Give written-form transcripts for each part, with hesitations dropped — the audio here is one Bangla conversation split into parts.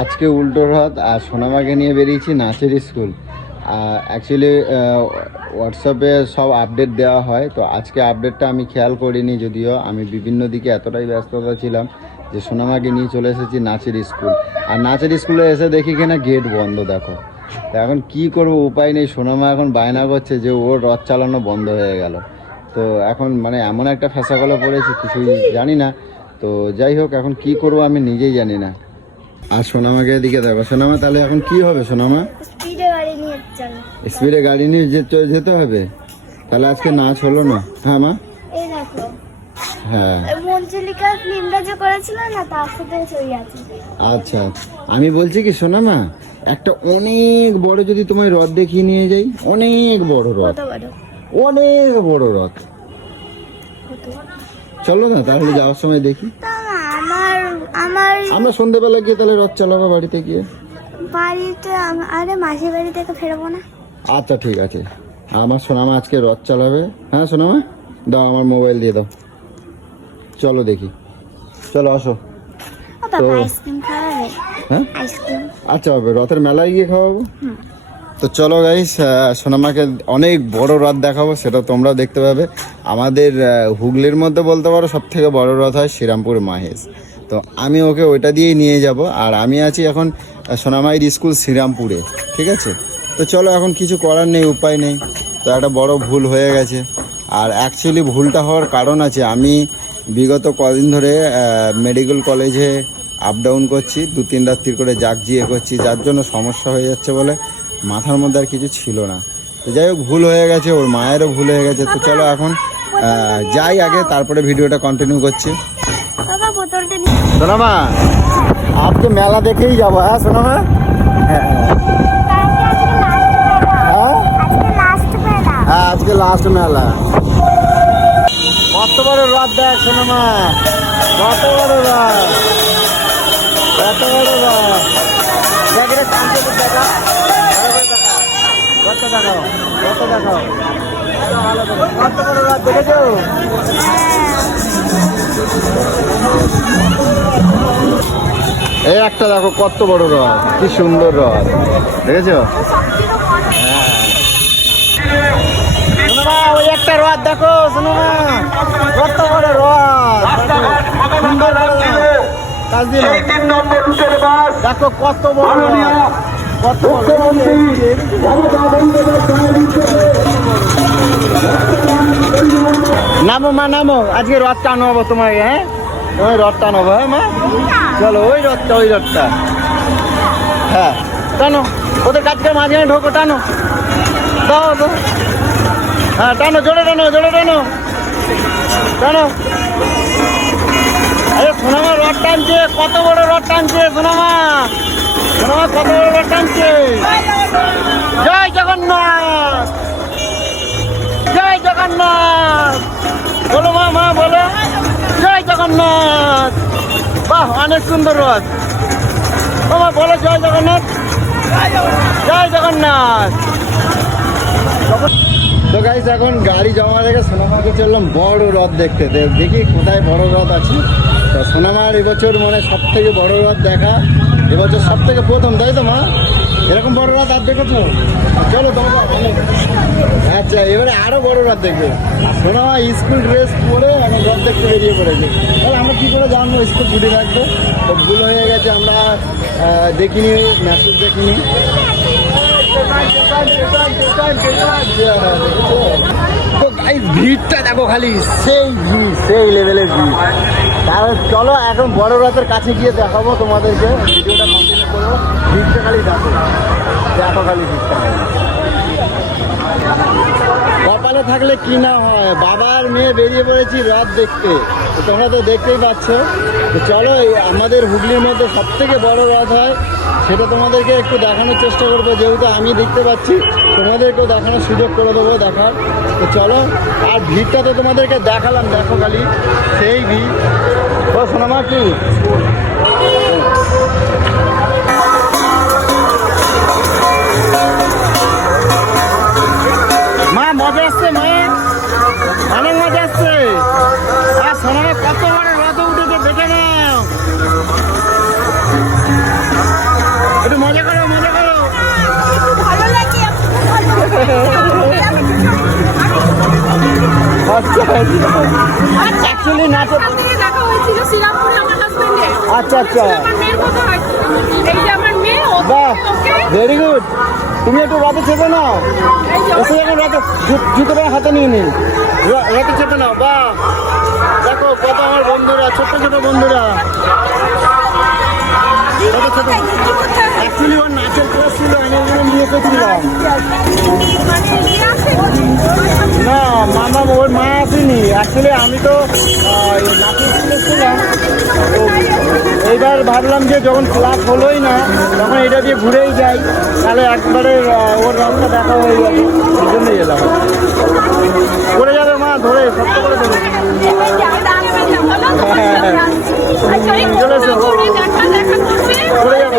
আজকে উল্টো রথ আর সোনামাকে নিয়ে বেরিয়েছি নাচের স্কুল। অ্যাকচুয়ালি হোয়াটসঅ্যাপে সব আপডেট দেওয়া হয়, তো আজকে আপডেটটা আমি খেয়াল করিনি, যদিও আমি বিভিন্ন দিকে এতটাই ব্যস্ততা ছিলাম যে সোনামাকে নিয়ে চলে এসেছি নাচের স্কুল। আর নাচের স্কুলে এসে দেখি কিনা গেট বন্ধ। দেখো, তো এখন কি করব, উপায় নেই। সোনামা এখন বায়না করছে যে ওর রথ চালানো বন্ধ হয়ে গেল। তো এখন মানে এমন একটা ফ্যাসাকলে পড়েছি, কিছুই জানি না। তো যাই হোক, এখন কি করব আমি নিজেই জানি না। আর সোনামাকে এদিকে দেখো। সোনামা, তাহলে এখন কি হবে সোনামা? স্পিডে গাড়ি নিয়ে যেতে হবে? তাহলে আজকে নাচ হলো না? হ্যাঁ মা, এই দেখো। হ্যাঁ, মঞ্জুলিকা ফিল্মটা যে করেছিল না, তার সাথে ছবি আছে। আচ্ছা, আমি বলছি কি সোনামা, একটা অনেক বড় যদি তোমায় রথ দেখিয়ে নিয়ে যাই, অনেক বড় রথ, অনেক বড় রথ। চলো না তাহলে, যাওয়ার সময় দেখি। আমরা সন্ধ্যেবেলা গিয়ে তাহলে রথ চালাবো বাড়িতে গিয়ে। বাড়িতে আরে মাসির বাড়ি থেকে ফেরবো না। আচ্ছা ঠিক আছে, আমার সোনামা আজকে রথ চালাবে। হ্যাঁ সোনামা, দাও আমার মোবাইল দিয়ে দাও। চলো দেখি, চলো আসো। তো আইসক্রিম খাওয়াবে? হ্যাঁ আইসক্রিম, আচ্ছা হবে, রথের মেলায় গিয়ে খাওয়াবো। তো চলো গাইস, সোনামাকে অনেক বড় রথ দেখাবো, সেটা তোমরাও দেখতে পাবে। আমাদের হুগলির মধ্যে বলতে পারো সব থেকে বড় রথ হয় শ্রীরামপুর মাহেশ। তো আমি ওকে ওইটা দিয়েই নিয়ে যাব। আর আমি আছি এখন সোনামাইয়ের স্কুল শ্রীরামপুরে, ঠিক আছে? তো চলো, এখন কিছু করার নেই, উপায় নেই। তো একটা বড় ভুল হয়ে গেছে। আর অ্যাকচুয়ালি ভুলটা হওয়ার কারণ আছে। আমি বিগত কদিন ধরে মেডিকেল কলেজে আপ ডাউন করছি, 2-3 রাত্রির করে জাগজিয়ে করছি, যার জন্য সমস্যা হয়ে যাচ্ছে বলে মাথার মধ্যে আর কিছু ছিল না। তো যাই হোক, ভুল হয়ে গেছে, ওর মায়েরও ভুল হয়ে গেছে। তো চলো এখন যাই আগে, তারপরে ভিডিওটা কন্টিনিউ করছি। সোনামা, আজকে মেলা দেখেই যাবো। হ্যাঁ সোনামা, হ্যাঁ হ্যাঁ, আজকে লাস্ট মেলা। কত বড় রথ দেখ সোনামা, কত বড় রথ, কত বড় রথ। দেখ রে, কাঁদছে তো, দেখা কত, দেখাও কত, দেখাও কত বড় রথ, দেখেছো? এই একটা দেখো, কত বড় রথ, কি সুন্দর রথ, দেখেছো? হ্যাঁ, ওই একটা রথ দেখো সোনামা, কত বড় রথ, সুন্দর বড় রথ। দেখো কত বড় রথ, কত নামো মা, নামো, আজকে রথ টানবো তোমায়। হ্যাঁ, তোমায় রথ টানবো। হ্যাঁ মা, চলো ওই রথটা, ওই রথটা। হ্যাঁ টানো, ওদের কাজকে মাঝখানে ঢোকো, টানো, দাও দাও। হ্যাঁ টানো, জোরে টানো, জোরে টানো, টানো। আরে সোনামা রথ টানছে, কত বড় রথ টানছে সোনামা, সোনামা কত বড় রথ টানছে। জয় জগন্নাথ, জয় জগন্নাথ, বলো মা, মা বলো, জয় জগন্নাথ। বাহ, অনেক সুন্দর রথ। মা বলো জয় জগন্নাথ, জয় জগন্নাথ। তো গাইস, এখন গাড়ি জমা রেখে সোনামাকে চললাম বড় রথ দেখতে। দেখি কোথায় বড় রথ আছে। তো সোনামার এবছর মানে সব থেকে বড় রথ দেখা, এবছর সব থেকে প্রথম, তাই তো মা? এরকম বড় রথ আর দেখেছো? চলো তোমাকে, আচ্ছা এবারে আরো বড় রথ দেখবে। সোনামা স্কুল ড্রেস পরে এখন রথ দেখতে বেরিয়ে পড়েছে। তাহলে আমরা কি করে জানবো স্কুল ছুটি থাকবে? তো ভুল হয়ে গেছে, আমরা দেখিনি, মেসেজ দেখিনি। তো গাইস, ভিড়টা দেখো খালি, সেই ভিড়, সেই লেভেলের ভিড়। তাহলে চলো এখন বড় রথের কাছে গিয়ে দেখাবো তোমাদেরকে, ভিডিওটা কন্টিনিউ করবো। ভিড়টা খালি দেখো, দেখো খালি ভিড়টা। কপালে থাকলে কি না হয়, বাবার মেয়ে বেরিয়ে পড়েছি রথ দেখতে। তো তোমরা তো দেখতেই পাচ্ছ। তো চলো, আমাদের হুগলির মধ্যে সব থেকে বড় রথ হয়, সেটা তোমাদেরকে একটু দেখানোর চেষ্টা করবো। যেহেতু আমি দেখতে পাচ্ছি, তোমাদেরকেও দেখানোর সুযোগ করে দেবো দেখার। তো চলো, আর ভিড়টা তো তোমাদেরকে দেখালাম, দেখো খালি সেই ভিড়। ও সোনামা, কি মা মজা আসছে? মা অনেক মজা আসছে। আর সোনামা কত বড় রথ উঠেছে, দেখে নাও। আচ্ছা অ্যাকচুয়ালি নাচে দেখা হয়েছিল শ্রীরামপুরে আমার হাজবেন্ডের। আচ্ছা আচ্ছা আমার মেয়ের কথা হয়। এই যে আমার মেয়ে বাহ ভেরি গুড। তুমি একটু রথে চেপে নাও, এসে যখন রথে জুতোটা হাতে নিয়ে নিন, রথে চেপে নাও। বাহ দেখো কত আমার বন্ধুরা, ছোট্ট ছোট বন্ধুরা রথে চেপে। অ্যাকচুয়ালি ওর নাচের ক্লাস ছিল, আমি ওখানে নিয়ে এসেছিলাম। না মামা ওর মা আসেনি, অ্যাকচুয়ালি আমি তো নাচের স্কুলে ছিলাম। তো এইবার ভাবলাম যে যখন ক্লাস হলোই না তখন এটা দিয়ে ঘুরেই যাই, তাহলে একবারে ওর রংটা দেখা হয়ে যাবে, এই জন্যই এলাম। পড়ে যাবে মা, ধরে সত্য করে ধরে চলেছো, পড়ে যাবে।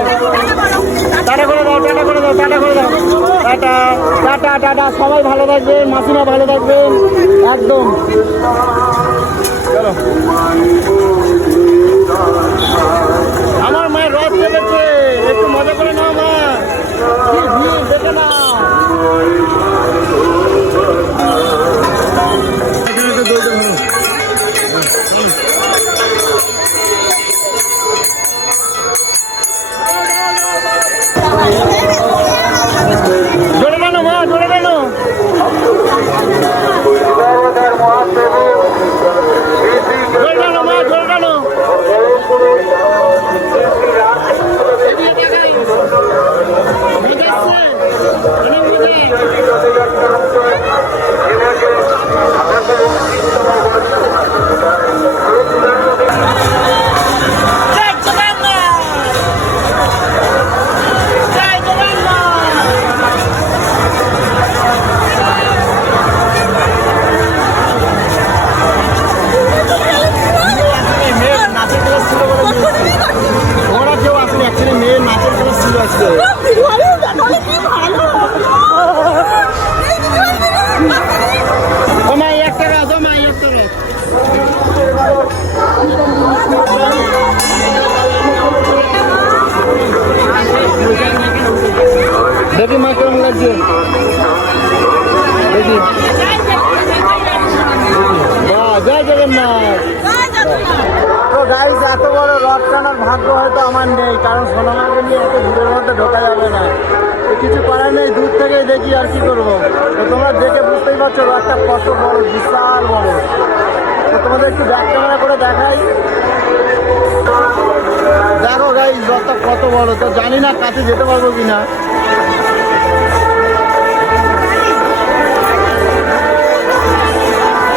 টাটা করে দাও, টাটা করে দাও, টাটা করে দাও, টাটা টাটা টাটা। সবাই ভালো থাকবেন, মাসিমা ভালো থাকবেন একদম। চলো আমার মায়ের রথ চেপেছে, একটু মজা করে নাও মা, কি ভিড় দেখে নাও। জোরে টানো মা, জোরে টানো। জোরে টানো মা, জোরে টানো। ওরা কেউ আসলে অ্যাকচুয়ালি মেয়ের নাচের ক্লাস ছিল আজকে। ও মা এক টাকা দাও, মা এক টাকা। দেখি মা কেমন লাগছে, দেখি। বাহ জয় জগন্নাথ। তো গাইস এত বড় রথ টানার ভাগ্য হয়তো আমার নেই, কারণ সোনামাকে নিয়ে এত দূরের মধ্যে ঢোকা যাবে না। তো কিছু করার নেই, দূর থেকেই দেখি আর কি করবো। তো তোমরা দেখে বুঝতেই পারছো রথটা কত বড়, বিশাল বড়। তো তোমাদের একটু ব্যাক ক্যামেরা করে দেখাই। দেখো গাইস রথটা কত বড়, তো জানি না কাছে যেতে পারবো কিনা।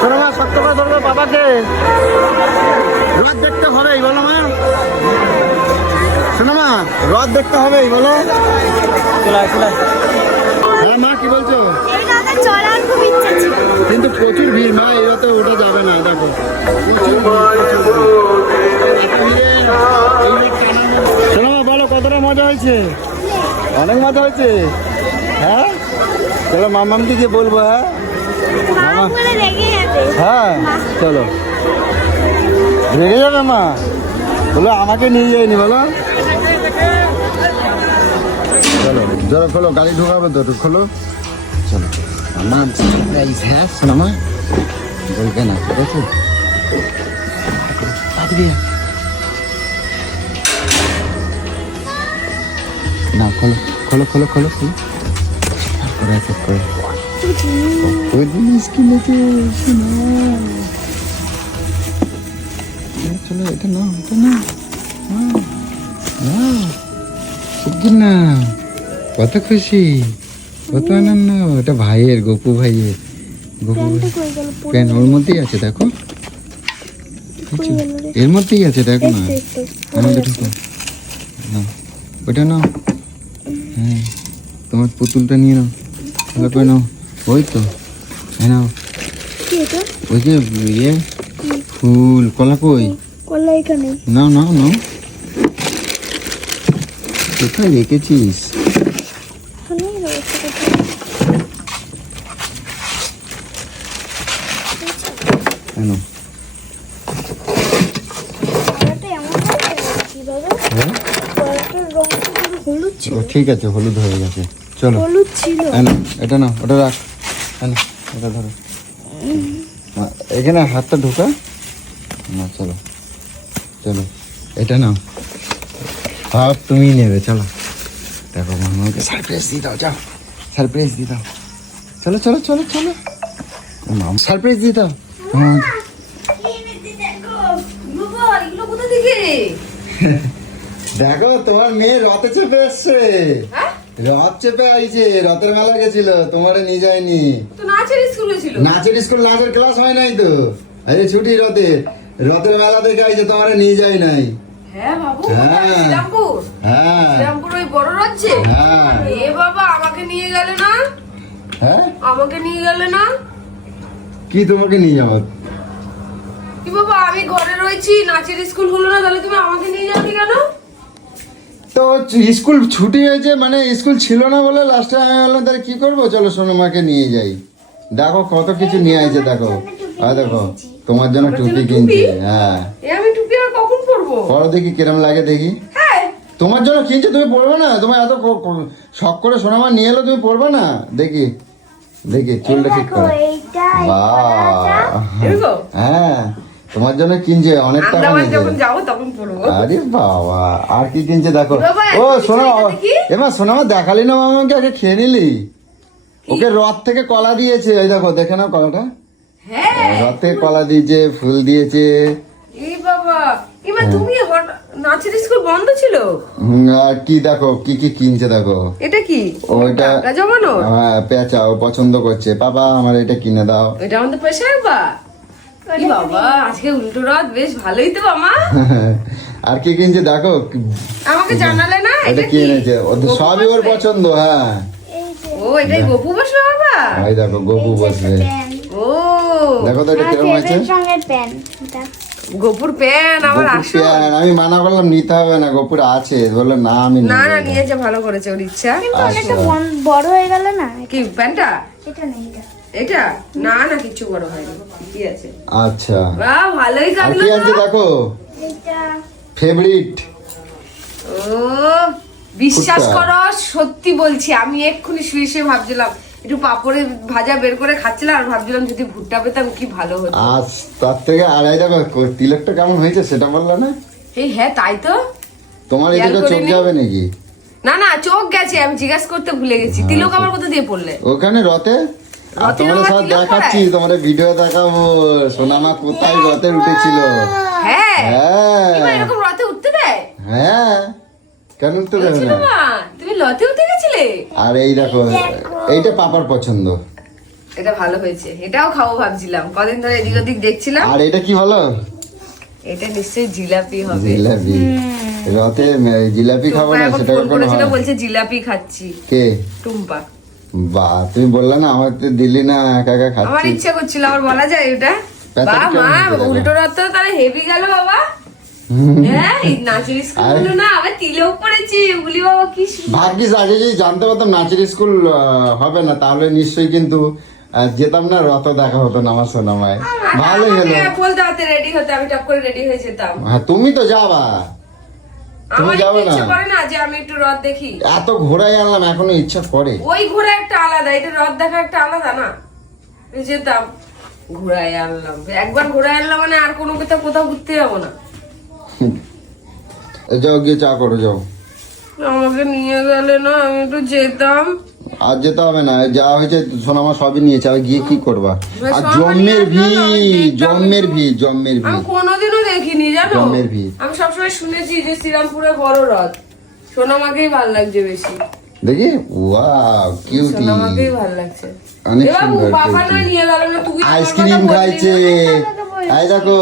সোনামা সত্য করে ধরবে বাবাকে, রথ দেখতে হবেই বলো মা। শোনো মা, রথ দেখতে হবেই বলো। হ্যাঁ মা কি বলছো? চলার খুব ইচ্ছা ছিল, কিন্তু প্রচুর ভিড় মা, এই রথে ওঠা যাবে না। দেখো শোনো মা, বলো কতটা মজা হয়েছে? অনেক মজা হয়েছে। হ্যাঁ চলো মামামকে গিয়ে বলবো। হ্যাঁ মা বলে রেগে যাবে। হ্যাঁ চলো। রেগে যাবে মা, বলো আমাকে নিয়ে যায়নি বলো। চলো জোরে খোলো, গাড়ি ঢোকাবে তো, একটু খোলো। চলো আমার সারপ্রাইজ। হ্যাঁ শোনো মা, বলবে না ঠিক আছে। না খোলো খোলো খোলো খোলো খোলো করে চেক করে। ওই জিনিস কিনেছে শোনো। চলো এটা নাও, এটা নাও, শিগগির না। কত খুশি, কত আনন্দ। এটা ভাইয়ের, গপু ভাইয়ের। গপু ভাই প্যান ওর মধ্যেই আছে দেখো, এর মধ্যেই আছে দেখো না। আমাদের ঢুকো না, ওটা নাও। হ্যাঁ তোমার পুতুলটা নিয়ে নাও, ভালো করে নাও। ওই তো হ্যাঁ নাও। ওই যে ইয়ে ফুল, কলা কই? কলা এখানে। নাও নাও নাও। কোথায় রেখেছিস? কেন? ও ঠিক আছে, হলুদ হয়ে গেছে। চলো হলুদ ছিল। না এটা না, ওটা রাখ, না এটা ধরো, এখানে হাতটা ঢোকা না। চলো চলো এটা নাও, সব তুমি নেবে। চলো দেখো মামাকে সারপ্রাইজ দিয়ে দাও, যাও সারপ্রাইজ দিয়ে দাও। চলো চলো চলো চলো মাম সারপ্রাইজ দিয়ে দাও। দেখো তোমার মেয়ে রথে চেপে এসছে, রথ চেপে আইছে, রথের মেলা গেছিল, তোমারে নিয়ে যায়নি। তো নাচের স্কুলে ছিল। নাচের স্কুল, নাচের ক্লাস হয় নাই তো, আরে ছুটি রথের মেলা দেখে আইছে, তোমারে নিয়ে যায় নাই। হ্যাঁ বাবু, হ্যাঁ। শ্রীরামপুর। হ্যাঁ শ্রীরামপুর ওই বড় রাজ্যে। হ্যাঁ এ বাবা, আমাকে নিয়ে গেলে না? হ্যাঁ, আমাকে নিয়ে গেলে না? কি তোমাকে নিয়ে যাবো? কি বাবা, আমি ঘরে রয়েছি, নাচের স্কুল হলো না, তাহলে তুমি আমাকে নিয়ে যাবে কেন? তো স্কুল ছুটি হয়েছে, মানে স্কুল ছিল না বলে লাস্টে আমি বললাম তাহলে কি করবো, চলো সোনামাকে নিয়ে যাই। দেখো কত কিছু নিয়ে আইছে, দেখো দেখো তোমার জন্য আমার টুপি জন্য কিনছে। টুপি? হ্যাঁ, এ আমি টুপি আর কখন পরবো? পরো দেখি কিরম লাগে দেখি। হ্যাঁ, তোমার জন্য কিনছে, তুমি পড়বে না? তোমার এত শখ করে সোনামা নিয়ে এলো, তুমি পড়বে না? দেখি দেখি চুলটা ঠিক দেখো করো। এইটা, দেখো হ্যাঁ তোমার জন্য কিনছে, অনেক টাকা আন্দামান নিয়েছে। যখন যাবো তখন পরবো। আরে বাবা, আর কি কিনছে দেখো। বাবা, ও একটা শোনো, কিছু দেখি। এমা সোনামা দেখালি না মামাকে, আগে খেয়ে নিলি? ওকে রথ থেকে কলা দিয়েছে, এই দেখো দেখে নাও কলাটা, হ্যাঁ, রথ থেকে কলা দিয়েছে, ফুল দিয়েছে। এই বাবা, এবার তুমি নাচের স্কুল বন্ধ ছিল? আর কি দেখো কি কি কিনছে দেখো। এটা কি? ওইটা টাকা জমানো? হ্যাঁ, পেঁচা ও পছন্দ করছে, বাবা আমার এটা কিনে দাও। এটা আমাদের পয়সা রাখবা? কি বাবা, আজকে উল্টো রথ, বেশ ভালোই তো মামা। আর কি কিনছে দেখো। আমাকে জানালে না? এটা কি এনেছে, ওদের গপু সবই ওর বসবে? পছন্দ। হ্যাঁ, এই যে ও, এটাই গপু বসবে বাবা? এই দেখো গপু বসবে। প্যান, ও, দেখো তো এটা আমার কিরম হয়েছে। ফেভারিট রঙের প্যান এটা। গপুর প্যান আবার গপুর আসো। প্যান, আমি মানা করলাম নিতে হবে না, গপুর আছে, বললো না আমি না নেবো না, না। নিয়েছে, ভালো করেছে, ওর ইচ্ছা। কিন্তু আচ্ছা। অনেকটা বড় হয়ে গেল না। কি প্যান্টটা? এটা নেই, এটা এটা না না, কিচ্ছু বড় হয়নি, ঠিকই আছে। আচ্ছা, বাহ, ভালোই আর কাটলো কি আনছে তো। দেখো, এটা ফেভারিট। ও, বিশ্বাস ফুটটা। করো, সত্যি বলছি, আমি এক্ষুনি শুয়ে শুয়ে ভাবছিলাম, একটু পাপড়ে ভাজা বের করে খাচ্ছিলাম, আর ভাবছিলাম যদি ভুট্টা পেতাম কি ভালো হতো। আজ তার থেকে আড়াই দেখো তিলকটা কেমন হয়েছে সেটা বললো না। এই হ্যাঁ, তাই তো। তোমার খেয়াল এদিকে চোখ করিনি। যাবে নাকি? না না, চোখ গেছে, আমি জিজ্ঞাসা করতে ভুলে গেছি। তিলক আবার কোথা দিয়ে পড়লে? ওখানে রথে। আর রথে তোমাদের আবার সব তিলক দেখাচ্ছি, পড়ায়? তোমাদের ভিডিও দেখাবো সোনামা কোথায় রথে উঠেছিল। হ্যাঁ, হ্যাঁ এবার এরকম রথে উঠতে দেয়? হ্যাঁ, কেন উঠতে দেবে বলছিল না? মা, তুমি লতে উঠে গেছিলে? আর এই দেখো, এইটা পাপার পছন্দ। এটা ভালো হয়েছে, এটাও খাবো ভাবছিলাম, কদিন ধরে এদিক ওদিক দেখছিলাম। আর এটা কি বলো? এটা নিশ্চয়ই জিলাপি হবে। জিলাপি। রথে জিলাপি খাবো টুম্পা না এখন সেটা ফোন কখনো করেছিল, হয়? বলছে জিলাপি খাচ্ছি। কে? টুম্পা। বা তুমি বললে না, আমার তো দিলি না, একা একা আমার খাচ্ছি। ইচ্ছা করছিল, আবার বলা যায় ওটা? ব্যাপারটা বা কেমন মা, হয়েছে দেখো? উল্টো রথ তো তাহলে হেভি গেল বাবা। হ্যাঁ, এই নাচের স্কুল হলো না, আবার তিলেও পড়েছি, বলি বাবা কি সুন্দর। ভাগ্যিস আগে যদি জানতে পারতাম নাচের স্কুল হবে না, তাহলে নিশ্চয়ই কিন্তু যেতাম না, রথ দেখা হতো না আমার সোনামায়। ভালো হলো। আমাকে বলতে হতে, রেডি হতে, আমি টপ করে রেডি হয়ে যেতাম। হ্যাঁ তুমি তো যাবা, তুমি আমার যাবে একটু না? ইচ্ছে করে না যে আমি একটু রথ দেখি? এত ঘোরাই আনলাম, এখনো ইচ্ছা করে। ওই ঘোরা একটা আলাদা, এটা রথ দেখা একটা আলাদা না? আমি যেতাম, ঘুরাই আনলাম, একবার ঘুরাই আনলাম মানে আর কোনো কোথাও ঘুরতে যাবো না। যাও গিয়ে চা করো, যাও। আমাকে নিয়ে গেলে না, আমি একটু যেতাম। আর যেতে হবে না, যা হয়েছে সোনামা সবই নিয়েছে, আর গিয়ে কি করবা? আর সোনামা জম্মের নিয়ে আসলো না, আমি ভিড়, দেখতাম। জম্মের ভিড়, জম্মের আমি ভিড়। কোনোদিনও দেখিনি জানো। জমের ভিড়। আমি সবসময় শুনেছি যে শ্রীরামপুরে বড় রথ, সোনামাকেই ভাল লাগছে বেশি। দেখি, ওয়াও কিউটি, সোনামাকেই ভাল লাগছে। অনেক এ বাবু, সুন্দর বাবা cutie। নয় নিয়ে গেল না, তুই আমার আইসক্রিম কথা বললি খাইছে, না। এই দেখো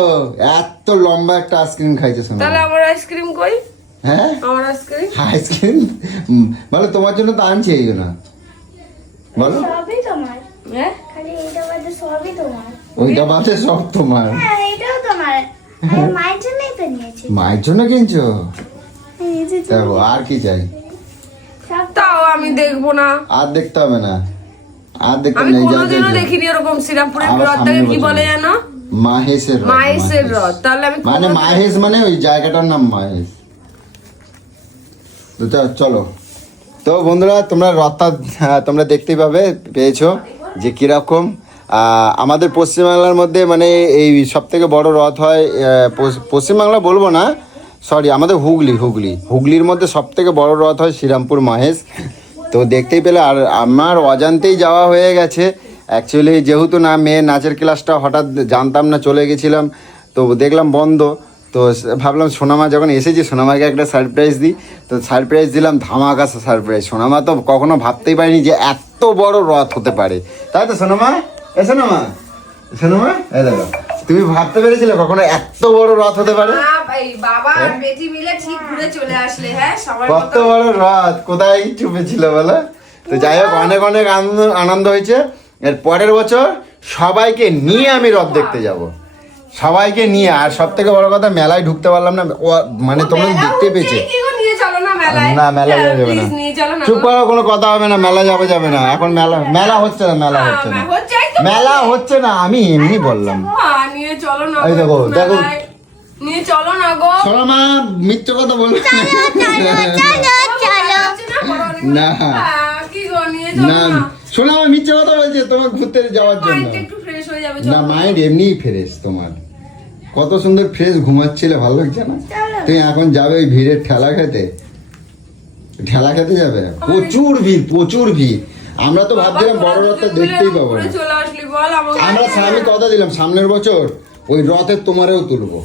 এত লম্বা একটা আইসক্রিম খাইছে সোনা। তাহলে আমার আইসক্রিম কই? হ্যাঁ, আমার আইসক্রিম আইসক্রিম বলো, তোমার জন্য তো আনছি এই না, বলো। সবই তোমার, হ্যাঁ, খালি এইটা বাদে সবই তোমার। ওইটা বাদে সব তোমার। হ্যাঁ, এটাও তোমার। আমি মায়ের জন্যই তো নিয়েছি। মায়ের জন্য কিনছো? এই যে দেখো আর কি চাই? সব তাও আমি দেখবো না। আর দেখতে হবে না, আর দেখতে আমি নেই, যা কোনোদিনও যা, যা। দেখিনি এরকম শ্রীরামপুরের আমার রথটাকে সামনে কি বসে বলে নেই। জানো? মাহেশের রথ, মাহেশের মাহেশ। রথ। তাহলে আমি মানে কোনোদিন- মাহেশ মানে ওই জায়গাটার নাম মাহেশ। তো চলো তো বন্ধুরা তোমরা রথটা তোমরা দেখতেই পেয়েছো যে কীরকম আমাদের পশ্চিমবাংলার মধ্যে মানে এই সব থেকে বড় রথ হয় পশ্চিমবাংলা বলবো না, সরি, আমাদের হুগলির মধ্যে সব থেকে বড় রথ হয় শ্রীরামপুর মহেশ। তো দেখতেই পেলে, আর আমার অজান্তেই যাওয়া হয়ে গেছে অ্যাকচুয়ালি, যেহেতু না মেয়ের নাচের ক্লাসটা হঠাৎ জানতাম না, চলে গেছিলাম, তো দেখলাম বন্ধ, তো ভাবলাম সোনামা যখন এসেছি সোনামাকে একটা সারপ্রাইজ দিই, তো সারপ্রাইজ দিলাম, ধামাকা সারপ্রাইজ। সোনামা তো কখনো ভাবতেই পারিনি যে এত বড় রথ হতে পারে, তাই তো সোনামা? সোনামা এই দেখো, তুমি ভাবতে পেরেছিলে কখনো এত বড় রথ হতে পারে? বাবা আর বেটি মিলে ঠিক ঘুরে চলে আসলে। হ্যাঁ, সবার কত বড় রথ, কোথায় চুপে ছিল বলো? তো যাই হোক, অনেক অনেক আনন্দ হয়েছে। এর পরের বছর সবাইকে নিয়ে আমি রথ দেখতে যাব, সবাইকে নিয়ে। আর সব থেকে বড় কথা, মেলায় ঢুকতে পারলাম না, মানে তোমরা দেখতে পেয়েছে না, মেলা যাবে না, চুপ করো, কোনো কথা হবে না, মেলা যাবে না, এখন মেলা হচ্ছে না, মেলা হচ্ছে না, আমি এমনি বললাম। এই দেখো দেখো, নিয়ে চলো না গো। শোনো মা, মিথ্যে কথা বলবে না, কি গো, নিয়ে চলো না না। শোনো, আমার মিথ্যে কথা বলছে তোমার ঘুরতে যাওয়ার জন্য। মাইন্ড একটু ফ্রেশ হয়ে যাবে। না, মাইন্ড এমনিই ফ্রেশ, তোমার কত সুন্দর ফ্রেশ ঘুমাচ্ছিলে, ভালো লাগছে না? তুমি এখন যাবে ওই ভিড়ের ঠেলা খেতে যাবে, প্রচুর ভিড়। আমরা তো ভাবছিলাম বড় রথটা দেখতেই পাবো না। চলে আসলি বল আমাকে। আমি কথা দিলাম সামনের বছর ওই রথের তোমারেও তুলবো।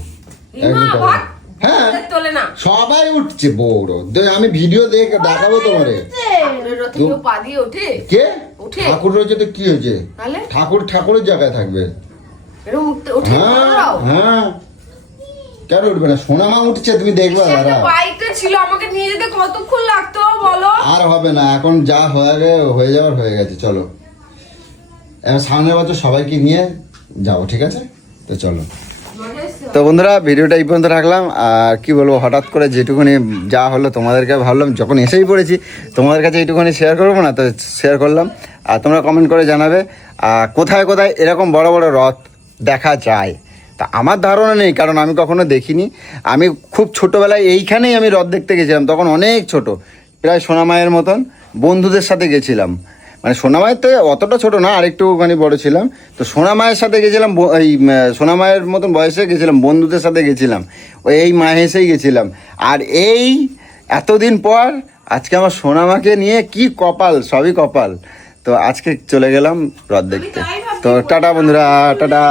হ্যাঁ, তোলে না, সবাই উঠছে বড়, আমি ভিডিও দেখাবো তোমারে। পা দিয়ে ওঠে কে উঠে? ঠাকুর রয়েছে তো কি হয়েছে, তাহলে ঠাকুরের জায়গায় থাকবে। এরকম উঠে হ্যাঁ হ্যাঁ, কেন উঠবে না? সোনামা উঠছে, তুমি দেখবে। দাদা বাইকটা ছিল, আমাকে নিয়ে যেতে কতক্ষণ লাগতো বলো? আর হবে না, এখন যা হয়ে যাওয়ার হয়ে গেছে। চলো এবার সামনের বছর সবাইকে নিয়ে যাবো, ঠিক আছে? তো চলো। তো বন্ধুরা, ভিডিওটা এই পর্যন্ত রাখলাম। আর কি বলবো, হঠাৎ করে যেটুকুনি যা হলো তোমাদেরকে ভাবলাম, যখন এসেই পড়েছি তোমাদের কাছে এইটুকুনি শেয়ার করবো না, তো শেয়ার করলাম। আর তোমরা কমেন্ট করে জানাবে কোথায় কোথায় এরকম বড় বড় রথ দেখা যায়। তা আমার ধারণা নেই, কারণ আমি কখনো দেখিনি। আমি খুব ছোটোবেলায় এইখানেই আমি রথ দেখতে গেছিলাম, তখন অনেক ছোট, প্রায় সোনামায়ের মতন, বন্ধুদের সাথে গেছিলাম। মানে সোনামায়ের থেকে অতটা ছোট না, আরেকটুখানি বড় ছিলাম। তো সোনামায়ের সাথে গেছিলাম, এই সোনামায়ের মতন বয়সে গেছিলাম, বন্ধুদের সাথে গেছিলাম, এই মাহেশেই গেছিলাম। আর এই এতদিন পর আজকে আমার সোনামাকে নিয়ে কি কপাল, সবই কপাল। তো আজকে চলে গেলাম রথ দেখতে। তো টাটা বন্ধুরা, টাটা।